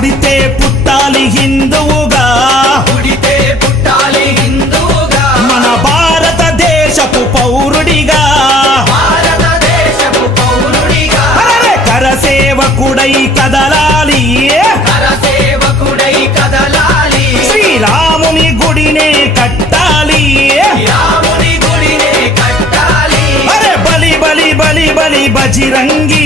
పుడితే పుట్టాలి హిందువుగా, పుడితే పుట్టాలి హిందువుగా, మన భారతదేశపు పౌరుడిగా, భారతదేశపు పౌరుడిగా, కరసేవకుడై కదలాలి, కరసేవకుడై కదలాలి, శ్రీరాముని గుడినే కట్టాలి, రాముని గుడినే కట్టాలి, అరే బలి బలి బలి బలి బజిరంగి